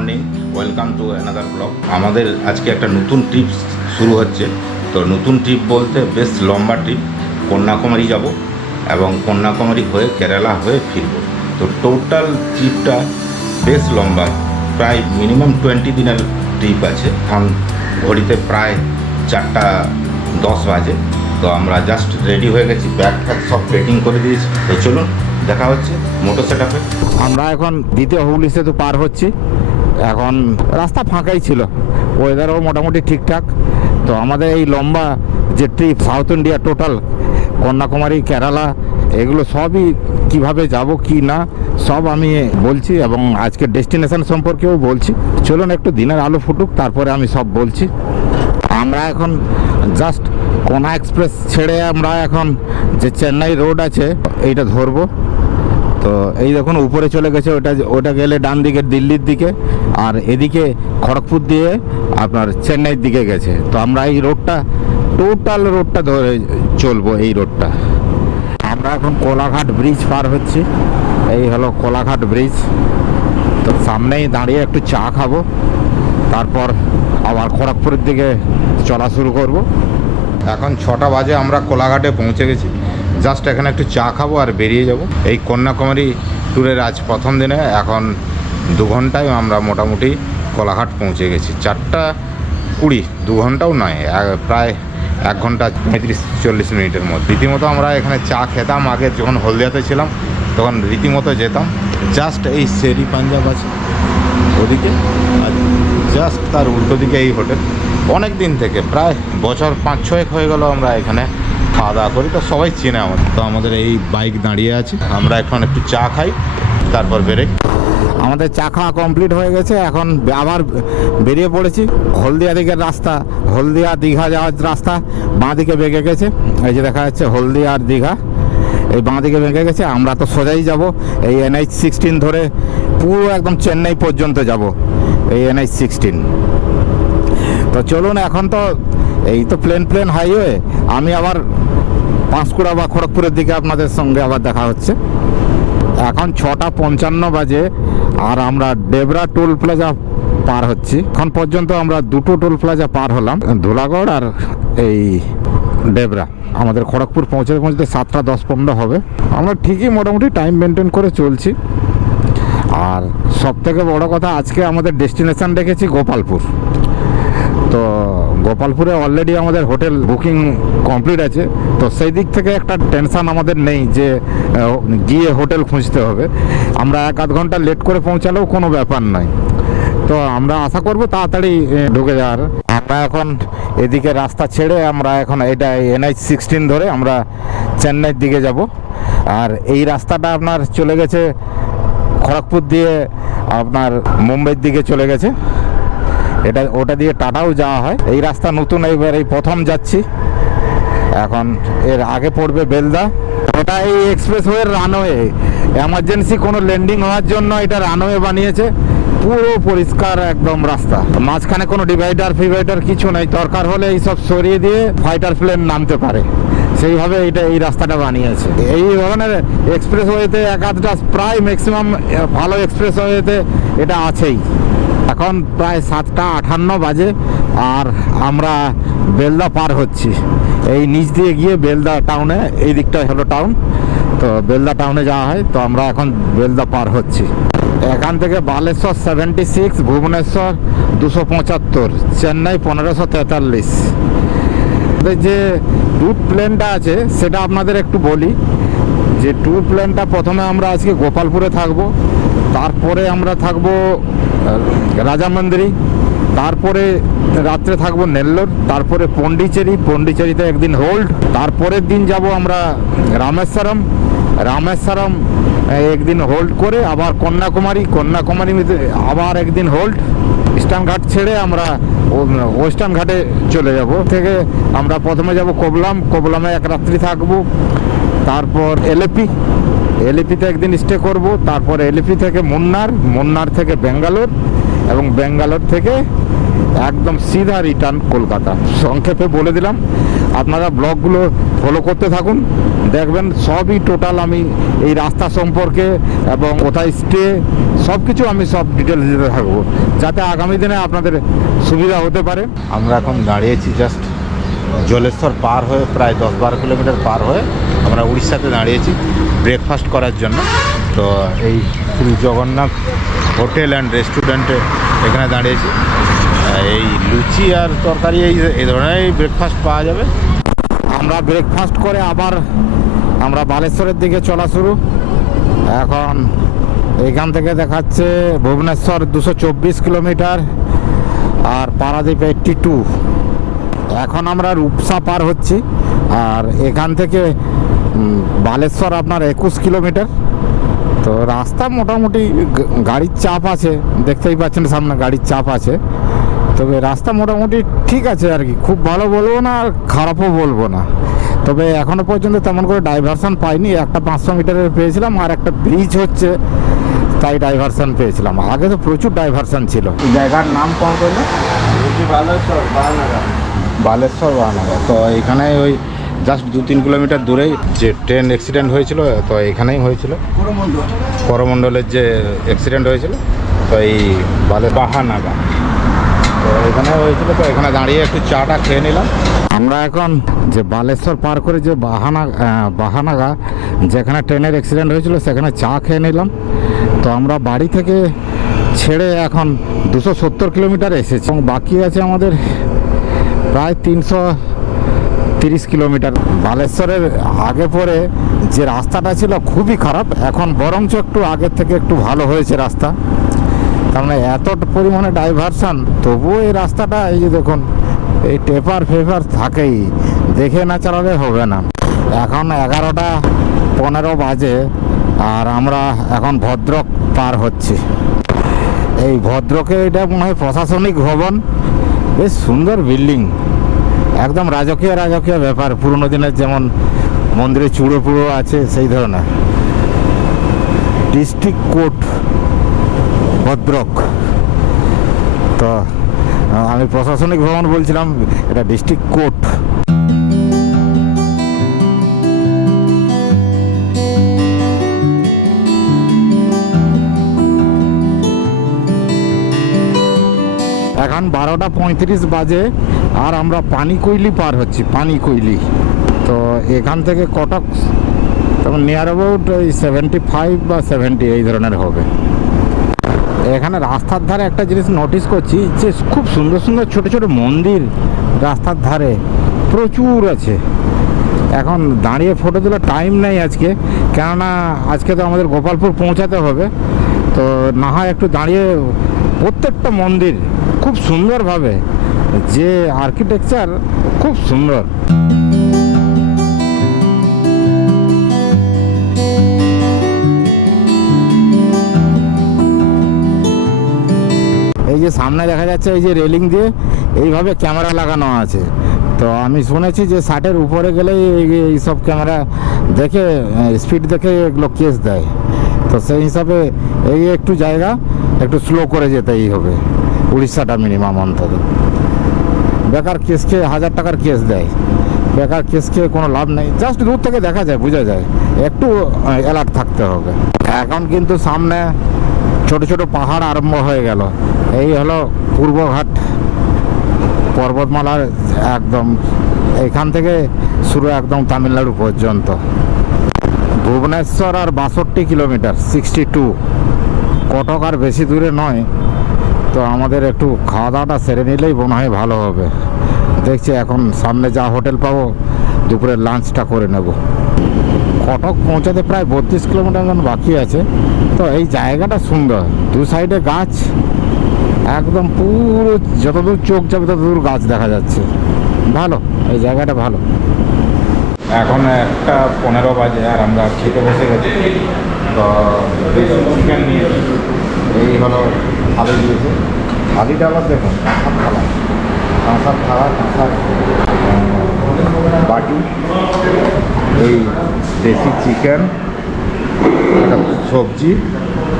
Morning, welcome to another blog. আমাদের আজকে একটা নতুন ট্রিপ শুরু হচ্ছে। তো নতুন ট্রিপ বলতে বেশ লম্বা ট্রিপ। কন্যাকুমারী যাব এবং কন্যাকুমারী হয়ে কেরালা হয়ে ফিরব। তো টোটাল ট্রিপটা বেশ লম্বা, প্রায় মিনিমাম 20 দিনের ট্রিপ আছে। এখন ঘড়িতে প্রায় 4:10 বাজে। তো আমরা জাস্ট রেডি হয়ে গেছি, ব্যাগ ফ্যাগ সব প্যাকিং করে দিয়েছি। তো চলুন দেখা হচ্ছে মোটর সেটআপে। আমরা এখন দ্বিতীয় হুগলি সেতু পার হচ্ছি। এখন রাস্তা ফাঁকাই ছিল, ওয়েদারও মোটামুটি ঠিকঠাক। তো আমাদের এই লম্বা যে trip south India total Kanyakumari Kerala, এগুলো সবই কিভাবে যাব কি না সব আমি বলছি এবং আজকের ডেস্টিনেশন সম্পর্কেও বলছি। চলুন একটু দিনের আলো ফুটুক, তারপরে আমি সব বলছি। আমরা এখন জাস্ট কোনা এক্সপ্রেস ছেড়ে আমরা এখন যে চেন্নাই রোড আছে এইটা ধরবো। তো এই দেখুন উপরে চলে গেছে, ওটা গেলে ডান দিকে দিল্লির দিকে, আর এদিকে খড়গপুর দিয়ে আপনার চেন্নাইয়ের দিকে গেছে। তো আমরা এই রোডটা টোটাল রোডটা ধরে চলবো। এই রোডটা আমরা এখন কোলাঘাট ব্রিজ পার হচ্ছি। এই হলো কোলাঘাট ব্রিজ। তো সামনেই দাঁড়িয়ে একটু চা খাবো, তারপর আবার খড়গপুরের দিকে চলা শুরু করব। এখন 6টা বাজে, আমরা কোলাঘাটে পৌঁছে গেছি। জাস্ট এখানে একটু চা খাবো আর বেরিয়ে যাব। এই কন্যাকুমারী ট্যুরের আজ প্রথম দিনে এখন 2 ঘন্টায় আমরা মোটামুটি কোলাঘাট পৌঁছে গেছি। 4:20, 2 ঘন্টাও নয়, প্রায় 1 ঘন্টা 35-40 মিনিটের মধ্যে। রীতিমতো আমরা এখানে চা খেতাম আগে, যখন হলদিয়াতে ছিলাম তখন রীতিমতো যেতাম। জাস্ট এই শেরি পাঞ্জাব আছে ওদিকে, আর জাস্ট তার উল্টো দিকে এই হোটেল। অনেক দিন থেকে, প্রায় বছর 5-6 হয়ে গেল আমরা এখানে খাওয়া দাওয়া করি। তো সবাই চেনে আমাদের। তো আমাদের এই বাইক দাঁড়িয়ে আছে, আমরা এখন একটু চা খাই, তারপর বেরোই। আমাদের চা খাওয়া কমপ্লিট হয়ে গেছে, এখন আবার বেরিয়ে পড়েছি। হলদিয়া দিকের রাস্তা, হলদিয়া দীঘা যাওয়ার রাস্তা বাঁ দিকে বেঁকে গেছে। এই যে দেখা যাচ্ছে হলদিয়া আর দীঘা, এই বাঁ দিকে বেঁকে গেছে। আমরা তো সোজাই যাব, এই NH-16 ধরে পুরো একদম চেন্নাই পর্যন্ত যাব, এই NH-16। তো চলুন, এখন তো এই তো প্লেন হাইওয়ে। আমি আবার পাঁশকুড়া বা খড়গপুরের দিকে আপনাদের সঙ্গে আবার দেখা হচ্ছে। এখন 6:55 বাজে, আর আমরা ডেবরা টোল প্লাজা পার হচ্ছি। এখন পর্যন্ত আমরা 2টো টোল প্লাজা পার হলাম, ধুলাগড় আর এই ডেবরা। আমাদের খড়গপুর পৌঁছতে 7:10-15 হবে। আমরা ঠিকই মোটামুটি টাইম মেনটেন করে চলছি। আর সবথেকে বড় কথা, আজকে আমাদের ডেস্টিনেশন রেখেছি গোপালপুর। তো গোপালপুরে অলরেডি আমাদের হোটেল বুকিং কমপ্লিট আছে। তো সেই দিক থেকে একটা টেনশান আমাদের নেই যে গিয়ে হোটেল খুঁজতে হবে। আমরা 1-8 ঘন্টা লেট করে পৌঁছালেও কোনো ব্যাপার নয়। তো আমরা আশা করব তাড়াতাড়ি ঢুকে যাওয়ার। আমরা এখন এদিকে রাস্তা ছেড়ে আমরা এখন এটা NH-16 ধরে আমরা চেন্নাইয়ের দিকে যাব। আর এই রাস্তাটা আপনার চলে গেছে খড়গপুর দিয়ে আপনার মুম্বাইয়ের দিকে চলে গেছে। ওটা দিয়ে টাটাও যাওয়া হয়। এই রাস্তা নতুন, এইবার এই প্রথম যাচ্ছি। এখন এর আগে পড়বে বেলদা। এটা এই এক্সপ্রেসওয়ের রানওয়ে, এমার্জেন্সি কোনো ল্যান্ডিং হওয়ার জন্য এটা রানওয়ে বানিয়েছে। পুরো পরিষ্কার একদম রাস্তা, মাঝখানে কোনো ডিভাইডার ফিভাইডার কিছু নেই। দরকার হলে এইসব সরিয়ে দিয়ে ফাইটার প্লেন নামতে পারে, সেইভাবে এই রাস্তাটা বানিয়েছে। এই ধরনের এক্সপ্রেসওয়েতে 1-8টা প্রায় ম্যাক্সিমাম ভালো এক্সপ্রেসওয়েতে এটা আছেই। এখন প্রায় 7:58 বাজে, আর আমরা বেলদা পার হচ্ছি। এই নিচ দিয়ে গিয়ে বেলদা টাউনে, এই দিকটা হলো টাউন। তো বেলদা টাউনে যাওয়া হয়। তো আমরা এখন বেলদা পার হচ্ছি। এখান থেকে বালেশ্বর 76, ভুবনেশ্বর 275, চেন্নাই 1543। যে ট্যুর প্ল্যানটা আছে সেটা আপনাদের একটু বলি। যে ট্যুর প্ল্যানটা, প্রথমে আমরা আজকে গোপালপুরে থাকবো, তারপরে আমরা থাকবো রাজামন্দিরি, তারপরে রাত্রে থাকবো নেল্লোর, তারপরে পন্ডিচেরিতে একদিন হোল্ড, তারপরের দিন যাব আমরা রামেশ্বরম একদিন হোল্ড করে আবার কন্যাকুমারীতে আবার একদিন হোল্ড। ইস্টার্ন ঘাট ছেড়ে আমরা ওয়েস্টার্ন ঘাটে চলে যাব। থেকে আমরা প্রথমে যাব কোবলামে 1 রাত্রি থাকবো, তারপর এলএপিতে একদিন স্টে করব, তারপর এলএপি থেকে মুন্নার থেকে ব্যাঙ্গালোর, এবং ব্যাঙ্গালোর থেকে একদম সিধা রিটার্ন কলকাতা। সংক্ষেপে বলে দিলাম, আপনারা ব্লগগুলো ফলো করতে থাকুন, দেখবেন সবই টোটাল আমি এই রাস্তা সম্পর্কে এবং কোথায় স্টে সব কিছু আমি সব ডিটেলস দিতে থাকবো, যাতে আগামী দিনে আপনাদের সুবিধা হতে পারে। আমরা এখন দাঁড়িয়েছি জাস্ট জলেশ্বর পার হয়ে, প্রায় 10-12 কিলোমিটার পার হয়ে আমরা উড়িষ্যাতে দাঁড়িয়েছি ব্রেকফাস্ট করার জন্য। তো এই শ্রী জগন্নাথ হোটেল অ্যান্ড রেস্টুরেন্টে এখানে দাঁড়িয়েছি। এই লুচি আর তরকারি এই ধরনের ব্রেকফাস্ট পাওয়া যাবে। আমরা ব্রেকফাস্ট করে আবার আমরা বালেশ্বরের দিকে চলা শুরু। এখন এইখান থেকে দেখাচ্ছে ভুবনেশ্বর 224 কিলোমিটার আর পারাদ্বীপ 82। এখন আমরা রূপসা পার হচ্ছি, আর এখান থেকে বালেশ্বর আপনার 21 কিলোমিটার। তো রাস্তা মোটামুটি গাড়ির চাপ আছে, দেখতেই পাচ্ছেন সামনে গাড়ির চাপ আছে, তবে রাস্তা মোটামুটি ঠিক আছে আর কি, খুব ভালো বলবো না আর খারাপও বলবো না। তবে এখনও পর্যন্ত তেমন করে ডাইভারশন পাইনি, একটা 500 মিটারের পেয়েছিলাম আর একটা ব্রিজ হচ্ছে তাই ডাইভারশন পেয়েছিলাম। আগে তো প্রচুর ডাইভারশন ছিল। জায়গার নাম কোন করলো? বালেশ্বর বাহানগর। তো এখানে ওই জাস্ট 2-3 কিলোমিটার দূরেই যে ট্রেন অ্যাক্সিডেন্ট হয়েছিল, তো এখানেই হয়েছিল, করমণ্ডলের যে অ্যাক্সিডেন্ট হয়েছিল, তো এই বাহানাগা, তো এখানে হয়েছিল। তো এখানে দাঁড়িয়ে একটু চাটা খেয়ে নিলাম। আমরা এখন যে বালেশ্বর পার করে যে বাহানাগা যেখানে ট্রেনের অ্যাক্সিডেন্ট হয়েছিল সেখানে চা খেয়ে নিলাম। তো আমরা বাড়ি থেকে ছেড়ে এখন 270 কিলোমিটার এসেছি এবং বাকি আছে আমাদের প্রায় 330 কিলোমিটার। বালেশ্বরের আগে পরে যে রাস্তাটা ছিল খুবই খারাপ, এখন বরঞ্চ একটু আগের থেকে একটু ভালো হয়েছে রাস্তা। তার মানে এত পরিমাণে ডাইভারশন, তবুও এই রাস্তাটা এই যে দেখুন, এই টেপার ফেপার থাকেই, দেখে না চালালে হবে না। এখন 11:15 বাজে আর আমরা এখন ভদ্রক পার হচ্ছি। এই ভদ্রকে এটা মনে হয় প্রশাসনিক ভবন, বেশ সুন্দর বিল্ডিং, একদম রাজকীয় রাজকীয় ব্যাপার, পুরনো দিনের যেমন মন্দিরে চূড়ো পুড়ো আছে সেই ধরনের। ডিস্ট্রিক্ট কোর্ট ভদ্রক, তো আমি প্রশাসনিক ভবন বলছিলাম, এটা ডিস্ট্রিক্ট কোর্ট। এখন 12:35 বাজে আর আমরা পানিকোইলি পার হচ্ছি, পানিকোইলি। তো এখান থেকে কটক তখন নিয়ার অ্যাবাউট ওই 75 বা 70 এই ধরনের হবে। এখানে রাস্তার ধারে একটা জিনিস নোটিস করছি যে খুব সুন্দর সুন্দর ছোট ছোট মন্দির রাস্তার ধারে প্রচুর আছে। এখন দাঁড়িয়ে ফটো তোলার টাইম নেই আজকে, কেননা আজকে তো আমাদের গোপালপুর পৌঁছাতে হবে। তো না হয় একটু দাঁড়িয়ে প্রত্যেকটা মন্দির খুব সুন্দরভাবে, যে আর্কিটেকচার খুব সুন্দর। এই যে সামনে দেখা যাচ্ছে এই যে রেলিং দিয়ে এইভাবে ক্যামেরা লাগানো আছে। তো আমি শুনেছি যে 60-এর উপরে গেলেই এইসব ক্যামেরা দেখে স্পিড দেখে এগুলো কেস দেয়। তো সেই হিসাবে এই একটু জায়গা একটু স্লো করে যেতেই হবে, উড়িষ্যাটা মিনিমাম অন্তত। বেকার কেস খেয়ে 1000 টাকার কেস দেয়, বেকার কেস খেয়ে কোনো লাভ নেই। জাস্ট দূর থেকে দেখা যায়, বোঝা যায়, একটু অ্যালার্ট থাকতে হবে। এখন কিন্তু সামনে ছোট ছোট পাহাড় আরম্ভ হয়ে গেল। এই হলো পূর্বঘাট পর্বতমালার একদম এখান থেকে শুরু একদম তামিলনাড়ু পর্যন্ত। ভুবনেশ্বর আর 62 কিলোমিটার, 62। কটক আর বেশি দূরে নয়। তো আমাদের একটু খাওয়া দাওয়াটা সেরে নিলেই মনে হয় ভালো হবে। দেখছি এখন সামনে যা হোটেল পাবো দুপুরের লাঞ্চটা করে নেব। কটক পৌঁছাতে প্রায় 32 কিলোমিটার মতো বাকি আছে। তো এই জায়গাটা সুন্দর, দু সাইডে গাছ, একদম পুরো যতদূর চোখ যাবে ততদূর গাছ দেখা যাচ্ছে। ভালো, এই জায়গাটা ভালো। এখন 1:15 বাজে আর আমরা খেতে বসে গেছি। তো চিকেন নিয়েছি, এই হলো থালি দিয়েছে। থালিটা আবার দেখুন, কাঁসার থালা, কাঁসার থালা, কাঁসার বাটি, এই দেশি চিকেন, একটা সবজি,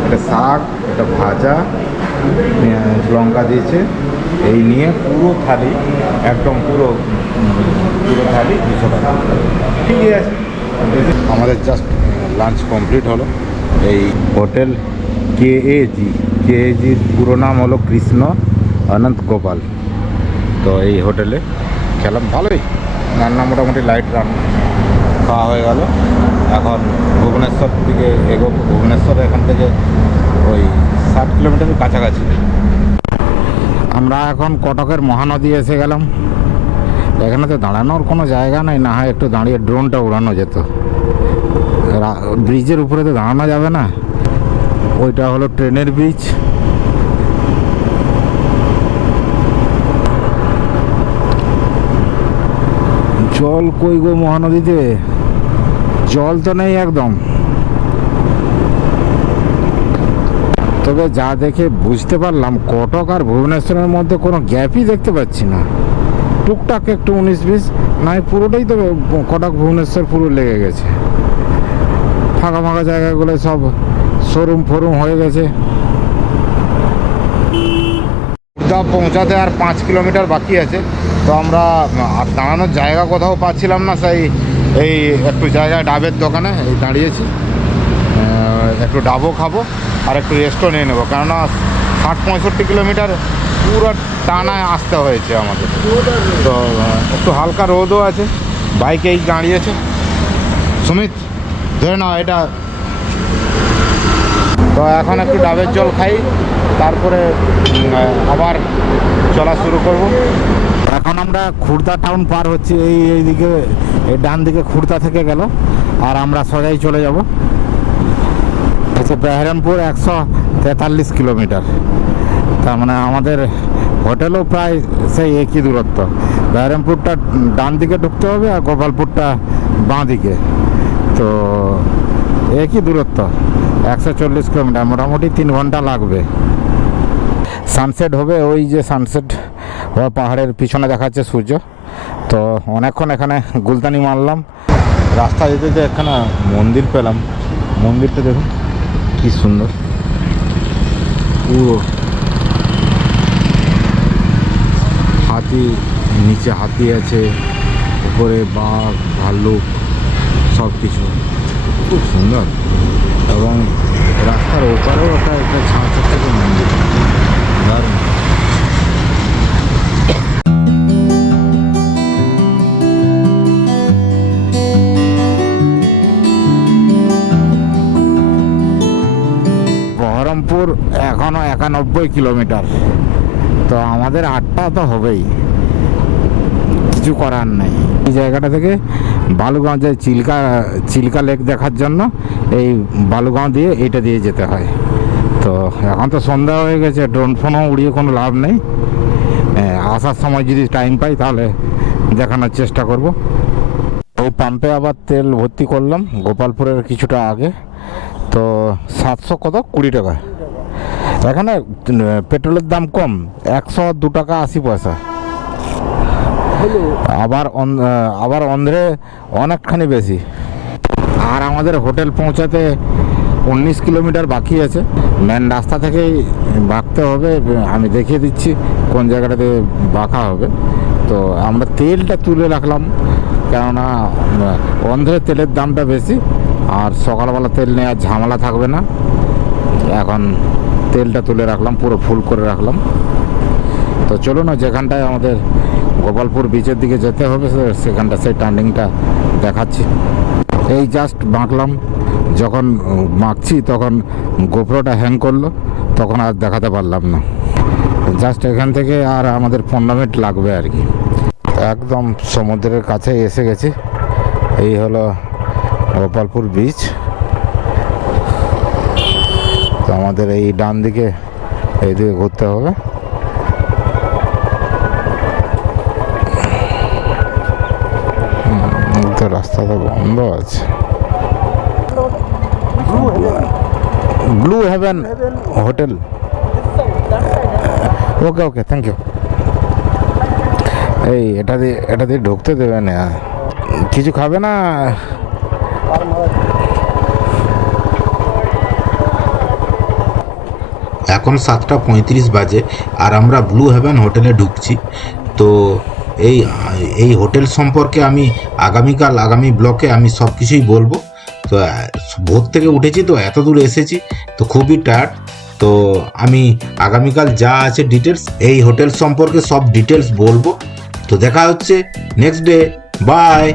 একটা শাক, একটা ভাজা, লঙ্কা দিয়েছে। এই নিয়ে পুরো থালি, একদম পুরো থালি 200 টাকা। ঠিকই আছে। আমাদের জাস্ট লাঞ্চ কমপ্লিট হলো। এই হোটেল কেএজির পুরো নাম হলো কৃষ্ণ অনন্ত গোপাল। তো এই হোটেলে খেলাম, ভালোই রান্না, মোটামুটি লাইট রান্না, খাওয়া হয়ে গেল। এখন ভুবনেশ্বর দিকে এগোবো। ভুবনেশ্বর এখান থেকে ওই 60 কিলোমিটারের কাছাকাছি। আমরা এখন কটকের মহানদী এসে গেলাম। এখানে তো দাঁড়ানোর কোনো জায়গা নেই, না হয় একটু দাঁড়িয়ে ড্রোনটা উড়ানো যেত। ব্রিজের উপরে তো দাঁড়ানো যাবে না। ওইটা হলো ট্রেনের ব্রিজ। জল কই গো মহানদীতে? জল তো নেই একদম। তবে যা দেখে বুঝতে পারলাম, কটক আর ভুবনেশ্বরের মধ্যে কোনো গ্যাপই দেখতে পাচ্ছি না। টুকটাক একটু 19-20, নয় পুরোটাই তো কটক ভুবনেশ্বর পুরো লেগে গেছে। ফাঁকা ফাঁকা জায়গাগুলো সব শোরুম ফোরুম হয়ে গেছে। পৌঁছাতে আর 5 কিলোমিটার বাকি আছে। তো আমরা আর দাঁড়ানোর জায়গা কোথাও পাচ্ছিলাম না, সেই এই একটু জায়গায় ডাবের দোকানে এই দাঁড়িয়েছি। একটু ডাবও খাবো আর একটু রেস্টও নিয়ে নেবো, কেননা 60-65 কিলোমিটার পুরো টানায় আসতে হয়েছে আমাদের। তো একটু হালকা রোদও আছে, বাইকেই দাঁড়িয়েছে। সুমিত ধরে নাও এটা। তো এখন একটু ডাবের জল খাই, তারপরে আবার চলা শুরু করব। এখন আমরা খুর্দা টাউন পার হচ্ছি। এইদিকে এই ডান দিকে খুর্দা থেকে গেল, আর আমরা সোজাই চলে যাব হচ্ছে বেহরামপুর। 143 কিলোমিটার। তার মানে আমাদের হোটেলও প্রায় সেই একই দূরত্ব। বেহরামপুরটা ডান দিকে ঢুকতে হবে আর গোপালপুরটা বাঁ দিকে। তো একই দূরত্ব, 140 কিলোমিটার, মোটামুটি 3 ঘন্টা লাগবে। সানসেট হবে, ওই যে সানসেট পাহাড়ের পিছনে দেখাচ্ছে সূর্য। তো অনেকক্ষণ এখানে গুলতানি মারলাম। রাস্তা যেতে যেতে এখানে মন্দির পেলাম। মন্দিরটা দেখুন কি সুন্দর, পুরো হাতি, নিচে হাতি আছে, উপরে বাঘ ভাল্লুক সব কিছু, খুব সুন্দর। এবং রাস্তার ওপারেও একটা ছাঁচের থেকে মন্দির, দারুণ। বহরমপুর এখনও 91 কিলোমিটার। তো আমাদের 8টা তো হবেই, কিছু করার নেই। এই জায়গাটা থেকে বালুগাঁও যে চিল্কা লেক দেখার জন্য এই বালুগাঁও দিয়ে এইটা দিয়ে যেতে হয়। তো এখন তো সন্ধ্যা হয়ে গেছে, ড্রোন ফোনও উড়িয়ে কোনো লাভ নেই। আসার সময় যদি টাইম পাই তাহলে দেখানোর চেষ্টা করব। ওই পাম্পে আবার তেল ভর্তি করলাম গোপালপুরের কিছুটা আগে। তো 720 টাকা। এখানে পেট্রোলের দাম কম, 102 টাকা 80 পয়সা। আবার অন্ধ্রে অনেকখানি বেশি। আর আমাদের হোটেল পৌঁছাতে 19 কিলোমিটার বাকি আছে। মেন রাস্তা থেকেই বাঁকতে হবে, আমি দেখিয়ে দিচ্ছি কোন জায়গাটাতে বাঁকা হবে। তো আমরা তেলটা তুলে রাখলাম, কেননা অন্ধ্রের তেলের দামটা বেশি, আর সকালবেলা তেল নেওয়ার ঝামেলা থাকবে না। এখন তেলটা তুলে রাখলাম, পুরো ফুল করে রাখলাম। তো চলো না, যেখানটায় আমাদের গোপালপুর বিচের দিকে যেতে হবে সেখানটা, সেই টার্নিংটা দেখাচ্ছি। এই জাস্ট বাঁকলাম, যখন বাঁকছি তখন গোপ্রোটা হ্যাং করলো, তখন আর দেখাতে পারলাম না। জাস্ট এখান থেকে আর আমাদের 15 মিনিট লাগবে আর কি। একদম সমুদ্রের কাছে এসে গেছি। এই হলো গোপালপুর বিচ। তো আমাদের এই ডান দিকে এইদিকে ঘুরতে হবে। তো রাস্তা তো বন্ধ আছে। Blue heaven hotel. Okay okay, thank you. এই এটা দিয়ে ঢুকতে দেবে না, কিছু খাবে না? এখন 7:35 বাজে আর আমরা ব্লু হেভেন হোটেলে ঢুকছি। তো এই হোটেল সম্পর্কে আমি আগামী ব্লকে আমি সব কিছুই বলবো। তো ভোর থেকে উঠেছি তো এত দূর এসেছি তো খুবই টায়ার্ড। তো আমি আগামীকাল যা আছে ডিটেলস এই হোটেল সম্পর্কে সব ডিটেলস বলবো। তো দেখা হচ্ছে নেক্সট ডে। বাই।